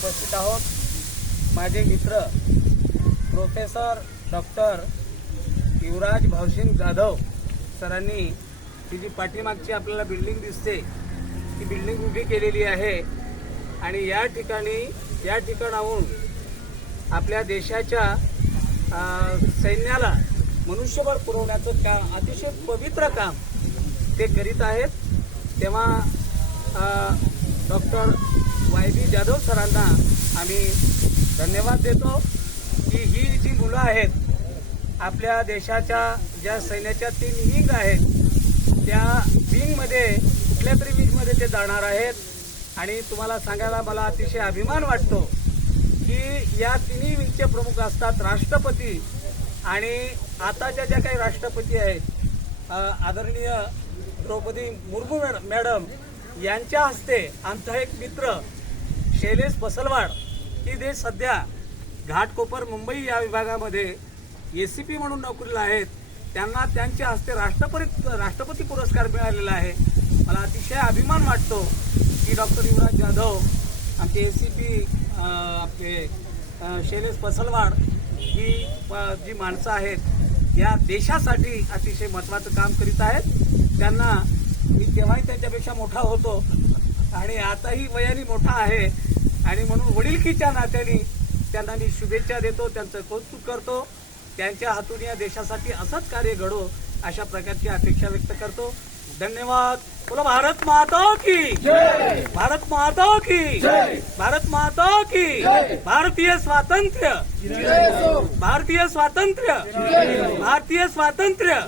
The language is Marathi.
उपस्थित आहोत। माझे मित्र प्रोफेसर डॉक्टर युवराज भाऊसिंग जाधव सरांनी ही जी पाठीमागची आपल्याला बिल्डिंग दिसते ती बिल्डिंग उभी केलेली आहे आणि या ठिकाणाहून आपल्या देशाच्या सैन्याला मनुष्यबळ पुरवण्याचं काम, अतिशय पवित्र काम ते करीत आहेत। तेव्हा डॉक्टर YB जाधव सरांना आम्ही धन्यवाद देतो की ही जी मुलं आहेत आपल्या देशाच्या ज्या सैन्याच्या 3 विंग आहेत त्या विंगमध्ये कुठल्या तरी विंगमध्ये ते जाणार आहेत आणि तुम्हाला सांगायला मला अतिशय अभिमान वाटतो की या 3 विंगचे प्रमुख असतात राष्ट्रपती आणि आताच्या ज्या काही राष्ट्रपती आहेत आदरणीय द्रौपदी मुर्मू मॅडम यांच्या हस्ते आमचा एक मित्र शैलेश बसलवाड की जे सध्या घाटकोपर मुंबई या विभागामध्ये ACP म्हणून नोकरीला आहेत, त्यांना त्यांच्या हस्ते राष्ट्रपती पुरस्कार मिळालेला आहे। मला अतिशय अभिमान वाटतो की डॉक्टर युवराज जाधव आमचे ACP आपले शैलेश बसलवाड ही जी माणसं आहेत या देशासाठी अतिशय महत्त्वाचं काम करीत आहेत। त्यांना मी तेव्हाही त्यांच्यापेक्षा मोठा होतो आणि आताही वयाने मोठा आहे आणि म्हणून वडिलकीच्या नात्याने त्यांना मी शुभेच्छा देतो, त्यांचं कौतुक करतो। त्यांच्या हातून या देशासाठी असंच कार्य घडो अशा प्रकारची अपेक्षा व्यक्त करतो। धन्यवाद। बोलो भारत माता की जय, भारत माता की जय, भारत माता की जय, भारतीय स्वातंत्र्य, भारतीय स्वातंत्र्य, भारतीय स्वातंत्र्य।